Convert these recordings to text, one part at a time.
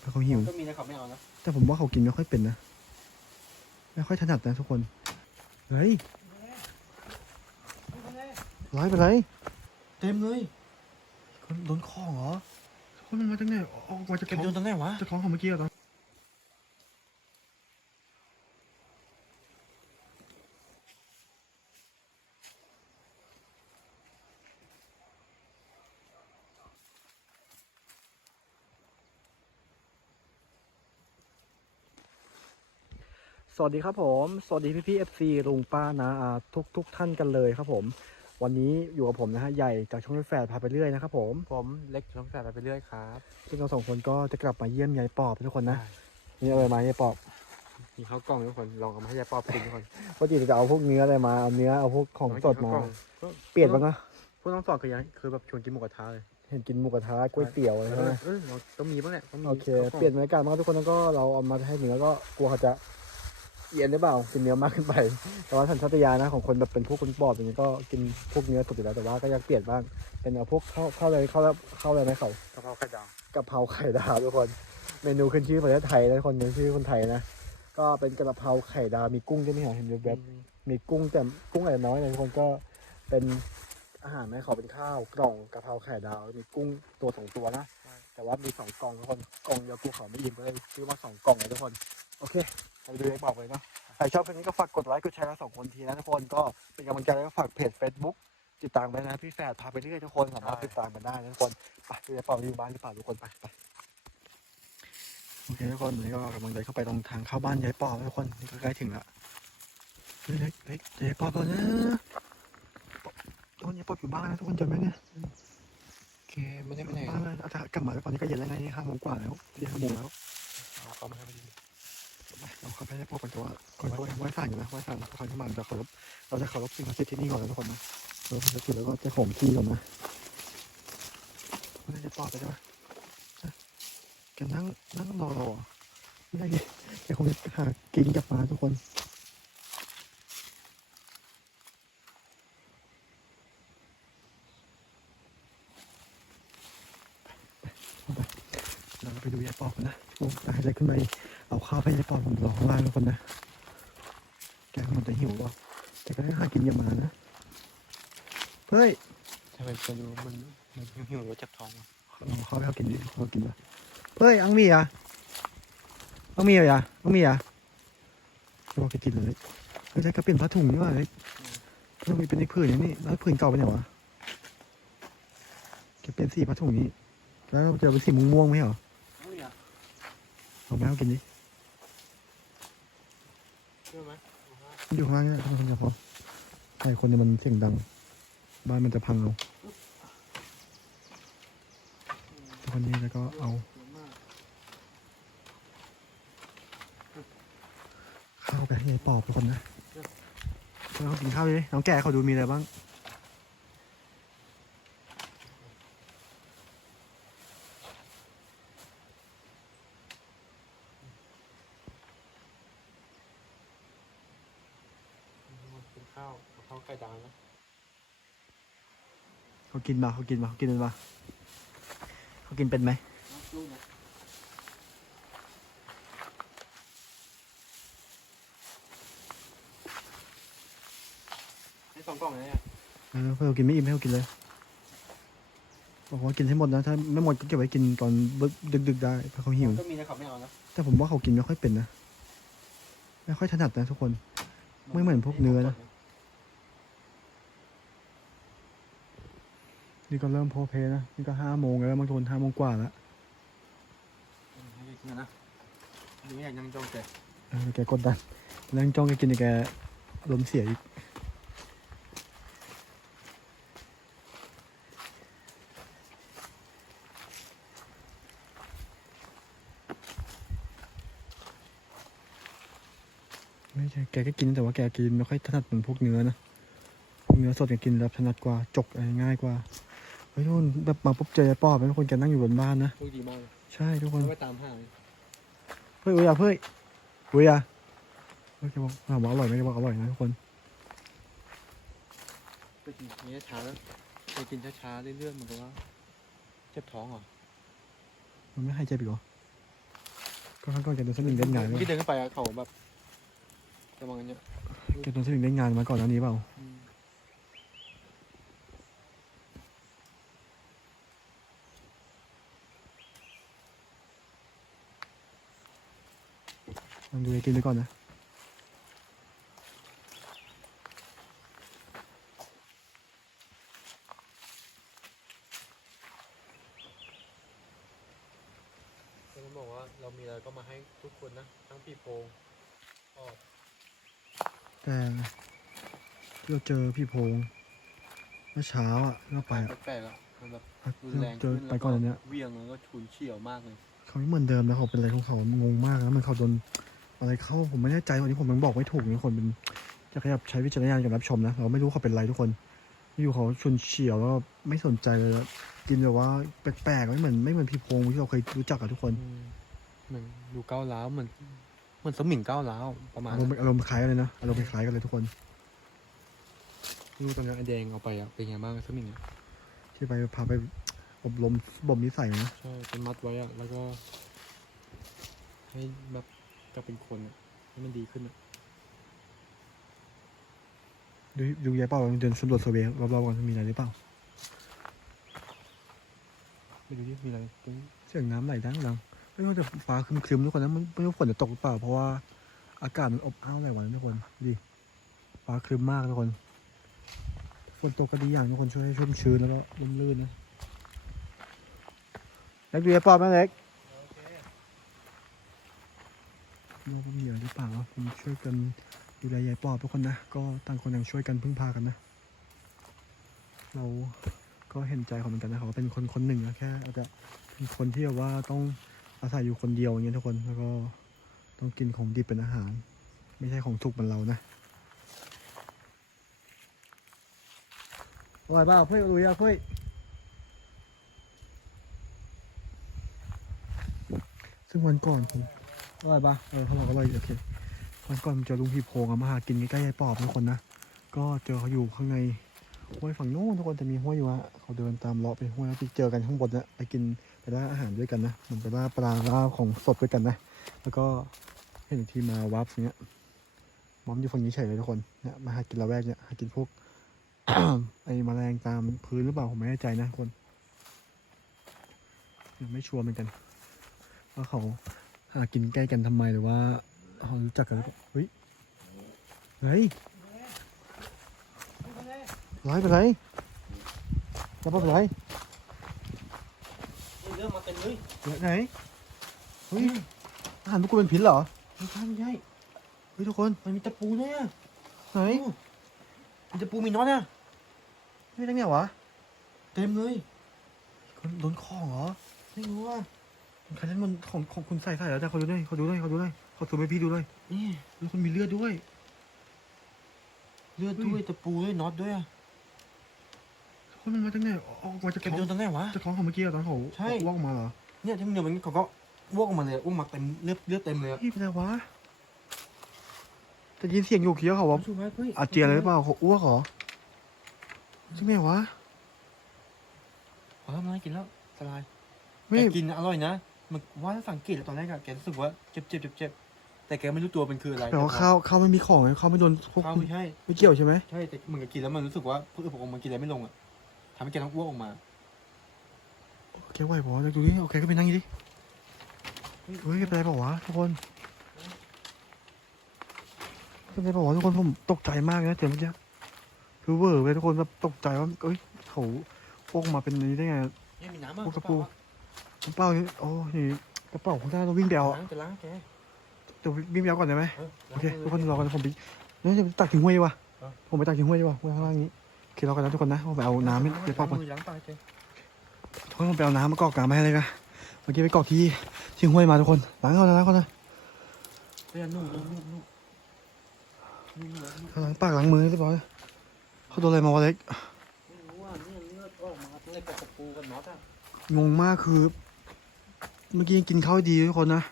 เพราะเขาหิว ก็มีนะเขาไม่เอานะแต่ผมว่าเขากินไม่ค่อยเป็นนะ ไม่ค่อยถนัดนะทุกคน เฮ้ยร้ายไปไรเต็มเลยคนโดนคองเหรอคนมันมาจากไหนออกมาจากเก็บท้องโยนตรงไหนวะ จากท้องของเมื่อกี้เหรอ สวัสดีครับผม สวัสดีพี่พี่เอฟซีลุงป้านะอ่าทุกทุกท่านกันเลยครับผม วันนี้อยู่กับผมนะฮะใหญ่จากช่องแฟร์พาไปเรื่อยนะครับผมผมเล็กช่องแสบไปเรื่อยครับซึ่งเราสองคนก็จะกลับมาเยี่ยมยายปอบทุกคนนะนี่เอาอะไรมายายปอบมีข้าวกล้องทุกคนลองเอามาให้ยายปอบกินทุกคนปกติจะเอาพวกเนื้ออะไรมาเอาเนื้อเอาพวกของสดมาเปลี่ยนบ้างนะพวกน้องสอนคือยังคือแบบชวนกินหมูกระทะเลยเห็นกินหมูกระทะก๋วยเตี๋ยวอะไรเอใช่ไหมอเออเราต้องมีบ้างแหละต้องมีโอเคข้าวกล้องเปลี่ยนบรรยากาศมากทุกคนแล้วก็เราเอามาให้เนื้อก็กลัวเขาจะ เอียนหรือเปล่ากินเนื้อมากขึ้นไป แต่ว่าสัญชาตญาณนะของคนแบบเป็นพวกคนปอบอย่างนี้ก็กินพวกเนื้อสดอยู่แล้วแต่ว่าก็อยากเปลี่ยนบ้างเป็นเอาพวกข้าวข้าวอะไรข้าวแล้วข้าวอะไรไหมเขากะเพราไข่ดาวกะเพราไข่ดาวทุกคนเมนูขึ้นชื่อประเทศไทยนะทุกคนเป็นชื่อคนไทยนะก็เป็นกะเพราไข่ดาวมีกุ้งใช่ไหมเห็นแบบมีกุ้งแต่กุ้งอาจจะน้อยหน่อยทุกคนก็เป็นอาหารไหมขอเป็นข้าวกล่องกะเพราไข่ดาวมีกุ้งตัวสองตัวนะแต่ว่ามีสองกล่องทุกคนกล่องเดียวกูเขาไม่อิ่มก็เลยซื้อมาสองกล่องเลยทุกคน โอเคไปดูเลยบอกเลยเนาะใครชอบคลิปนี้ก็ฝากกดไลค์กดแชร์กันสองคนทีนะทุกคนก็เป็นกำลังใจแล้วก็ฝากเพจ Facebook ติดตามไปนะพี่แฝดพาไปเรื่อยทุกคนสามารถติดตามกันได้นะทุกคนไปดูจะเป่ารีวิวบ้านหรือเปล่าทุกคนไปไปโอเคทุกคนวันนี้ก็กำลังเดินเข้าไปตรงทางเข้าบ้านยายปอแล้วทุกคนนี่ก็ใกล้ถึงแล้วเฮ้ยเล็กเล็กเดี๋ยวปอบก่อนนะตอนนี้ปอบอยู่บ้านนะทุกคนจำไหมเนี่ยโอเคไม่ได้ไปไหนบ้านเลยอาจจะกลับมาตอนนี้ก็เย็นแล้วไงห้าโมงกว่าแล้วเย็นห้าโมงแล้วเอาเขามาให้พอดีไป เราเข้าไปได้ปอบกันตัวก่อนตัวไหว้ศาลอยู่นะไหว้ศาลก่อนที่มันจะเคารพเราจะเคารพสิ่งศักดิ์สิทธิ์ที่นี่ก่อนนะทุกคนนะเราจะจุดแล้วก็จะข่มที่ก่อนนะไม่ได้จะปอดไปได้ไหมแกนั่งนั่งรอรอไม่ได้ดิแกคงจะหากินกลับมาทุกคน เราไปดูยายปอบกันนะโอ้ตายเลยขึ้นไปเอาข้าวให้ยายปอบผมรอข้างล่างทุกคนนะ แกคงจะหิวป่ะแต่ก็ได้หากินอยามานะ เฮ้ยทำไมจะดูมันมันหิวๆหรือว่าเจ็บท้องวะเอาข้าวให้เขากินดิเขากินป่ะเฮ้ย อังมีอะอังมีอะไรอะอังมีอะบอกแกกินเลยเฮ้ยใช้กระเปลี่ยนผ้าถุงนี่ว่าเลยต้องมีเป็นในผืนนี่แล้วผืนเก่าไปไหนวะแกเปลี่ยนสีผ้าถุงนี้แล้วเจอเป็นสีม่วงๆไหมเหรอ เอาไปเอากินดิเชื่อไหมมันอยู่ข้างล่างเนี่ยทุกคนจะพอใช่คนเนี่ยมันเสียงดัง บ้านมันจะพังเอาทุกคนนี้แล้วก็เอาข้าวไปให้ยายปอบทุกคนนะแล้วเขากินข้าวดิน้องแก่เขาดูมีอะไรบ้าง กินข้าวกะเพรา ไข่ดาวนะเขากินมาเขากินมาเขากินเป็นมาเขากินเป็นไหมลูกนะให้สองกล่องเลยเนี่ยเออเพื่อเขากินไม่อิ่มให้เขากินเลยบอกว่ากินให้หมดนะถ้าไม่หมดก็เก็บไว้กินตอนดึกๆได้เพราะเขาหิว ก็มีนะเขาไม่เอานะแต่ผมว่าเขากินไม่ค่อยเป็นนะ ไม่ค่อยถนัดนะทุกคน ไม่เหมือนพวกเนื้อนะ นี่ก็เริ่มโพลเพลนะ นี่ก็ห้าโมงแล้วบางคนห้าโมงกว่าแล้วให้แกกินนะดูไม่อยากยังจ้องแกเออแกกดดันแล้วยังจ้องแกกินอีกแกอารมณ์เสียอีกไม่ใช่แกก็กินแต่ว่าแกกินไม่ค่อยถนัดเหมือนพวกเนื้อนะพวกเนื้อสดแกกินแล้วถนัดกว่าจกอะไรง่ายกว่า เฮ้ยทุกคนแบบมาปุ๊บเจอไอ้ปอบเป็นคนแกนั่งอยู่บนบ้านนะ พูดดีมากเลยใช่ทุกคน ไม่ไปตามหาเลยเฮ้ยอุ้ยอะเฮ้ยอุ้ยอะเฮ้ยแกบอกถามว่าอร่อยไหมแกบอกอร่อยนะทุกคนไปกินอย่างนี้ช้าแล้วไปกินช้าๆเรื่อยๆเหมือนกับว่าเจ็บท้องเหรอมันไม่หายใจไปหรอก็ข้างก่อนแกโดนสลิงเล่นงานเมื่อเลยกี้เดินขึ้นไปอะเขาแบบจะมองกันเนี้ยแกโดนสลิงเล่นงานมาก่อนหน้านี้เปล่า อืม ลองดูไอ้กินไปก่อนนะเขาบอกว่าเรามีอะไรก็มาให้ทุกคนนะ ทั้งปีโพงก็แต่ที่เราเจอพี่พงษ์เมื่อเช้าอะเราไปอะแปลกๆอะมันแบบรุนที่แรเรางเจอขึ้นไปก่อนอันเนี้ยเวียงแล้วก็ฉุนเฉียวมากเลย เขาไม่เหมือนเดิมแล้วเขาเป็นอะไรของเขางงมากแล้วมันเขาโดน อะไรเข้าผมไม่แน่ใจวันนี้ผมยังบอกไม่ถูกนะคนเป็นจะขยับใช้วิจารณญาณกับรับชมนะเราไม่รู้เขาเป็นอะไรทุกคนอยู่เขาชุนเฉียวแล้วก็ไม่สนใจเลยแล้วกินแบบว่าแปลกๆไม่เหมือนไม่เหมือนพี่พงษ์ที่เราเคยรู้จักกับทุกคนเหมือนดูก้าวร้าวเหมือนเหมือนสมิงก้าวร้าวประมาณอารมณ์อารมณ์คล้ายกันเลยนะอารมณ์คล้ายกันเลยทุกคนดูตอนนี้ไอแดงเอาไปอะเป็นไงบ้างสมิงอะที่ไปพาไปอบรมบ่มนิสัยนะใช่เป็นมัดไว้อะแล้วก็ให้แบบ กลับเป็นคนอะให้มันดีขึ้นอะดูดูยายเป้าเดินสำรวจเซอร์เวย์รอบๆก่อนมีอะไรหรือเปล่าไม่รู้ที่มีอะไรตรงเสียงน้ำไหลดังดังไม่รู้จะฟ้าครึมๆทุกคนนะมันไม่รู้ฝนจะตกหรือเปล่า เพราะว่าอากาศมันอบอ้าวหลายวันทุกคนดูดิฟ้าครึมมากทุกคนฝนตกก็ดีอย่างทุกคนช่วยให้ชุ่มชื้นแล้วก็ร่มรื่นนะเล็กดูยายเป้าไหมเล็ก ดูว่ามีอะไรหรือเปล่าวผมช่วยกันดูแลยายปอบทุกคนนะ ก็ต่างคนต่างช่วยกันพึ่งพากันนะ เราก็เห็นใจเขาเหมือนกันนะเขาเป็นคนคนหนึ่งนะแค่อาจจะเป็นคนที่แบบว่าต้องอาศัยอยู่คนเดียวอย่างเงี้ยทุกคนแล้วก็ต้องกินของดิบเป็นอาหาร ไม่ใช่ของถูกเหมือนเรานะอร่อยเปล่าเพื่อนลุยอะเพื่อนซึ่งวันก่อนผม อร่อยปะเออเขาบอกอร่อยโอเควันก่อนเจอลุงพี่โพงมาหากินใกล้ๆยายปอบทุกคนนะ ก็เจอเขาอยู่ข้างในห้วยฝั่งโน้นทุกคนจะมีห้วยอยู่ฮะเขาเดินตามเลาะไปห้วยแล้วไปเจอกันข้างบนนะไปกินไปล่าอาหารด้วยกันนะเหมันไปล่าปลาล่าของสดด้วยกันนะ แล้วก็เห็นอีกทีมาวับอย่างเงี้ยมอมอยู่ฝั่งนี้เฉยเลยทุกคนเนี่ยมาหากินละแวกเนี่ยหากินพวกไอ้แมลงตามพื้นหรือเปล่าผมไม่แน่ใจนะทุกคนยังไม่ชัวร์เหมือนกันว่าเขา หากินใกล้กันทำไมหรือว่าเขารู้จักกันหรือเปล่าเฮ้ยเฮ้ยไรเป็นไรแล้วเป็นไรเริ่มมาเต็มเลยเดี๋ยวไหนเฮ้ยอาหารพวกกูเป็นพิษเหรอไม่ใช่ไม่ใช่เฮ้ยทุกคนมันมีตะปูเนี่ยไหนมีตะปูมีน็อตเนี่ยไม่ได้ไงวะเต็มเลยคนโดนของเหรอไม่รู้ว่าใครเล่นมันของของคุณใส่ใส่แล้วแต่เขาดูด้วยเขาดูด้วยเขาดูด้วยเขาซูมให้พี่ดูด้วยนี่แล้วคนมีเลือดด้วย เลือดด้วยตะปูด้วยน็อตด้วยอะคนมันมาจากไหนออกมาจากแกท้องโดนตอนไหนวะจากท้องของเมื่อกี้อะตอนเขาใช่วอกมาเหรอเนี่ยที่มันเดินมันเขาก็อ้วกออกมาเลยอ้วกมาเต็มเลือดเลือดเต็มเลยอะพี่เป็นไรวะแต่ยินเสียงอยู่เคี้ยวเขาว่าช่วยไว้เฮ้ยอาเจียนอะไรหรือเปล่าเขาอ้วกเหรอจริงไหมวะเอาแล้วมันให้กินแล้วสลายไม่แกกินนะอร่อยนะ มันว่าถ้าสังเกตแล้วตอนแรกอะแกรู้สึกว่าเจ็บเจ็บเจ็บเจ็บแต่แกไม่รู้ตัวเป็นคืออะไรแต่ว่าข้าวข้าวไม่มีของเลยข้าวไม่โดนพวกข้าวไม่ใช่ไม่เกี่ยวใช่ไหมใช่แต่เหมือนกับกินแล้วมันรู้สึกว่าพืชผงมันกินอะไรไม่ลงอะทำให้แกต้องอ้วกออกมาโอเคไหวปะวะเดี๋ยวดูนี่โอเคก็ไปนั่งอยู่ดิเฮ้ยเป็นไรเปล่าวะทุกคนเป็นไรเปล่าวะทุกคนผมตกใจมากนะเจ๋งเมื่อกี้คือเวอร์เลยทุกคนแบบตกใจว่าเอ้ยเขาโอกมาเป็นอันนี้ได้ไงเนี่ยมีน้ำอะพวกตะปู กระเป๋านี่โอ้นี่กระเป๋าของท่านเราวิ่งไปเอาล้างจะล้างแกเดี๋ยววิ่งไปเอาก่อนได้ไหมเออโอเคทุกคนรอกันผมไปเนี่ยจะไปตักถึงห้วยดีกว่ะเออผมไปตักถึงห้วยดีกว่าห้วยข้างล่างนี้โอเครอกันนะทุกคนนะผมไปเอาน้ำให้เดี๋ยวปอกก่อนล้างปากแกทุกคนผมไปเอาน้ำมากรอกน้ำมาให้เลยนะเมื่อกี้ไปกรอกที่ที่ห้วยมาทุกคนล้างก่อนนะล้างก่อนนะเฮ้ยนุ่มนุ่มนุ่มนุ่มนุ่มนุ่มล้างปากล้างมือให้เรียบร้อยเขาโดนอะไรมาวะเล็กไม่รู้ว่าเนี่ยเลือดออกมาตั้งแต่กับตะปูกับน็อตอะงงมากคือ เมื่อกี้ยังกินข้าวดีทุกคนนะ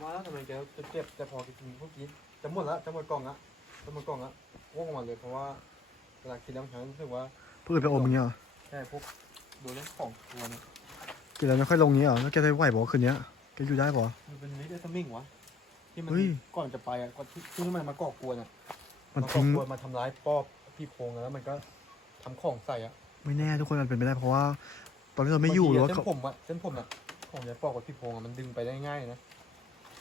มาแล้วทำไมแกจะเจ็บแต่พอกินพวกกินจะหมดละจะหมดกล่องละจะหมดกล่องละอ้วกออกมาเลยเพราะว่าเวลากินแล้วมันรู้สึกว่าเพื่อไปอมอย่างเงี้ยเหรอแค่พวกโดนเรื่องของตัวเนี่ยกินแล้วไม่ค่อยลงเงี้ยเหรอแล้วแกได้ไหวบอกว่าคืนเนี้ยแแกอยู่ได้ปะมันเป็นมิดเดอร์สมิงวะที่มันเฮ้ย ก่อนจะไปอะก่อนที่ที่มันมาก่อกวนอะมันก่อทิ้งกวนมาทำร้ายปอบพี่โพงแล้วมันก็ทำของใส่อะไม่แน่ทุกคนมันเป็นไปได้เพราะว่า ตอนที่เราไม่อยู่หรือว่าเส้เขานผมอะเส้นผมอะของยายปอกกับพี่โพงอะมันดึงไปได้ง่ายนะ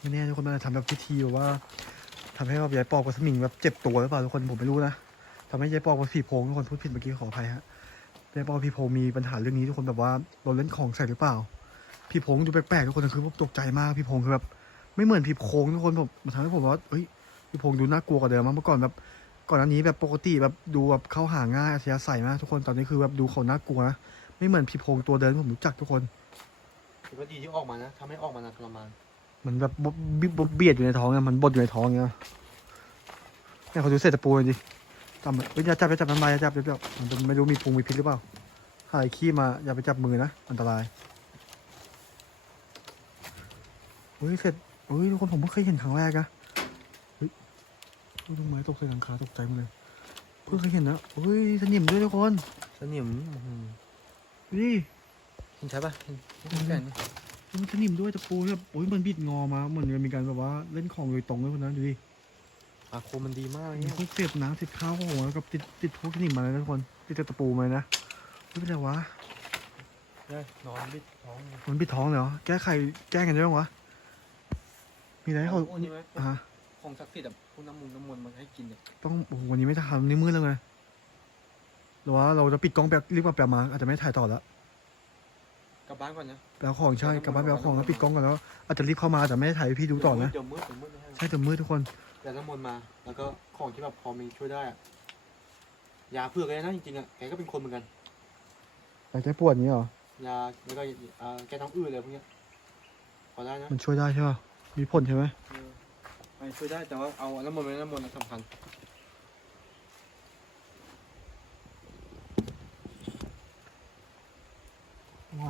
ไม่แน่ทุกคนมันอาจจะทำแบบพิธีแบบว่าทำให้แบบยายปอบกับสมิงแบบเจ็บตัวหรือเปล่าทุกคนผมไม่รู้นะทำให้ยายปอบกับผีโพงทุกคนพูดผิดเมื่อกี้ขออภัยฮะยายปอบกับผีโพงมีปัญหาเรื่องนี้ทุกคนแบบว่าเราเล่นของใส่หรือเปล่าผีโพงดูแปลกๆทุกคนคือผมตกใจมากผีโพงคือแบบไม่เหมือนผีโพงทุกคนผมมันทำให้ผมว่าเอ้ยผีโพงดูน่ากลัวกว่าเดิมมากเมื่อก่อนแบบก่อนอันนี้แบบปกติแบบดูแบบเข้าหาง่ายอัธยาศัยมากทุกคนตอนนี้คือแบบดูเขาน่ากลัวนะ ไม่เหมือนผีโพงตัวเดินที่ผมรู้จักทุกคน ถือว่าดีที่ออกมานะทำให้ออกมานะทรมานเหมือนแบบบบิบเบียดอยู่ในท้องอะมันบดอยู่ในท้องเงี้ยเนี่ยเขาดูเศษตะปูหน่อยดิจำเอ้ยอย่าจับอย่าจับน้ำลายอย่าจับอย่าจับมันจะไม่รู้มีพุงมีพิษหรือเปล่าหายขี้มาอย่าไปจับมือนะอันตรายเฮ้ยเสร็จเฮ้ยทุกคนผมเพิ่งเคยเห็นครั้งแรกนะเฮ้ยเฮ้ยต้นไม้ตกใส่หลังคาตกใจหมดเลยเพิ่งเคยเห็นนะเฮ้ยสนิมด้วยทุกคน สนิมดู ดิเห็นใช่ปะเห็นเห็นแค่นี้มันสนิมด้วยตะปูแบบโอ้ยมันบิดงอมาเหมือนมีการแบบว่าเล่นของโดยตรงเลยคนนั้นดูดิอาคมมันดีมากมีเนี่ยพวกเศษน้ำเศษข้าวของหัวแล้วก็ติดติดพวกสนิมมาเลยนะทุกคนติดแต่ตะปูมาเลยนะไม่เป็นไรวะเนี่ยนอนบิดท้องเลยมันปิดท้องเลยเหรอแก้ไขแก้กันได้บ้างวะมีอะไรให้เขาโอ้นี่ไหมอะของศักดิ์สิทธิ์อะพวกน้ำมูลน้ำมนต์มันให้กินเนี่ยต้องโอ้โหวันนี้ไม่ทำนี่มืดแล้วไงห รือว่าเราจะปิดกล้องแบบรีบมาแปลมาอาจจะไม่ถ่ายต่อแล้วกลับบ้านก่อนนะแปลของใช่กลับบ้านแปลของแล้วปิดกล้องก่อนแล้วอาจจะรีบเข้ามาอาจจะไม่ได้ถ่ายให้พี่ดูต่อนะเดี๋ยวมืดเดี๋ยวมืดไม่ให้ใช่แต่มืดทุกคนแต่น้ำมนต์มา แล้วก็ของที่แบบพอมีช่วยได้อะยาเพื่อกเลยนะจริงๆอะแกก็เป็นคนเหมือนกันแต่แก้ปวดนี้เหรอยาแล้วก็เอ่อแกท้องอืดอะไรพวกเนี้ยพอได้นะมันช่วยได้ใช่ป่ะมีผลใช่ไหมเออไม่ช่วยได้แต่ว่าเอาน้ำมนต์ไว้น้ำมนต์นะสำคัญ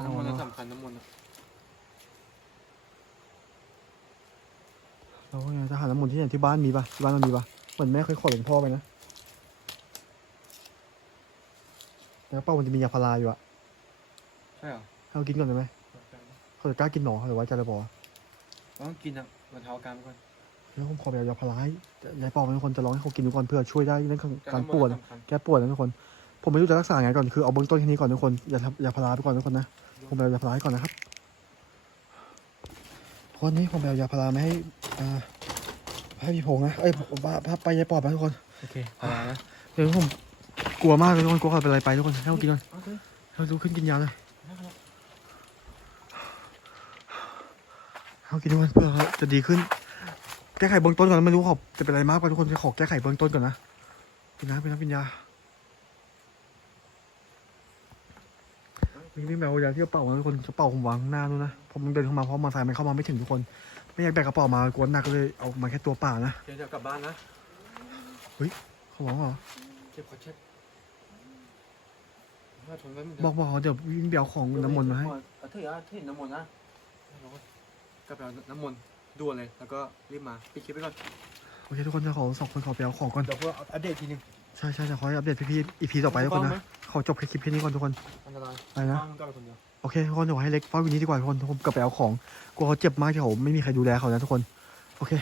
น้ำมนต์นั้นสำคัญน้ำมนต์อะ เราว่าไงจะหาน้ำมนต์ที่ไหนที่บ้านมีป่ะที่บ้านมันมีป่ะเหมือนแม่เคยขอหลวงพ่อไปนะแล้วเป้ามันจะมียาพาราอยู่อะใช่เหรอให้เรากินก่อนได้ไหมเขาจะกล้ากินหนอหรือว่าจะอะไรบอกเราต้องกินอะบรรเทาอาการไปก่อนแล้วผมขอไปเอายาพาราให้ยายปอกเป็นคนจะลองให้เขากินดูก่อนเพื่อช่วยได้เรื่องของแต่การน้ำมปนวดต์สำคัญแก้ปวดนะทุกคน ผมไม่รู้จะรักษาไงก่อนคือเอาเบื้องต้นแค่นี้ก่อนทุกคนอย่าทำยาพาราไปก่อนทุกคนนะผมไปเอายาพาราให้ก่อนนะครับ คนนี้ผมไปเอายาพารามาให้อ่าให้พี่พงษ์นะเอ้ยผมว่าพาไปยายปอบนะทุกคนโอเคพารานะเดี๋ยวผมกลัวมากเลยทุกคนกลัวเขาเป็นอะไรไปทุกคนให้เขากินก่อนโอเคให้เขาลุกขึ้นกินยาเลยให้เขากินทุกคนเพื่อเขาจะดีขึ้น แก้ไขเบื้องต้นก่อนนะไม่รู้เขาจะเป็นอะไรมากกว่าทุกคนจะขอแก้ไขเบื้องต้นก่อนนะกินน้ำกินน้ำกินยา วิ่งวิ่งไปเอายาที่กระเป๋านะทุกคนกระเป๋าผมวางข้างหน้านู่นนะผมเดินเข้ามาเพราะมอเตอร์ไซค์มันเข้ามาไม่ถึงทุกคน ไม่อยากแบกกระเป๋ามากลัวหนักก็เลยเอามาแค่ตัวเปล่านะเดี๋ยวจะกลับบ้านนะเขาบอกว่าเจ็บขอเช็ดถ้าทนไว้ไม่ได้บอกบอกเขาเดี๋ยววิ่งไปเอาของน้ำมนต์มาให้เอาถือเอาถือน้ำมนต์นะเราก็กลับไปเอาน้ำมนต์ด่วนเลยแล้วก็รีบมาปิดคลิปไปก่อนโอเคทุกคนจะขอสองคนขอไปเอาของก่อนเดี๋ยวเพื่ออัปเดตทีนึงใช่ใช่จะขอให้อัปเดตพี่ๆอีพีต่อไปทุกคนนะ ขอจบแค่คลิปแค่นี้ก่อนทุกคน อันตรายอะไรนะฟังก็ไปคนเดียวโอเคทุกคนเดี๋ยวให้เล็กเฝ้าอยู่นี้ดีกว่าทุกคนผมกลับไปเอาของกลัวเขาเจ็บมากที่เขาไม่มีใครดูแลเขานะทุกคน โอเค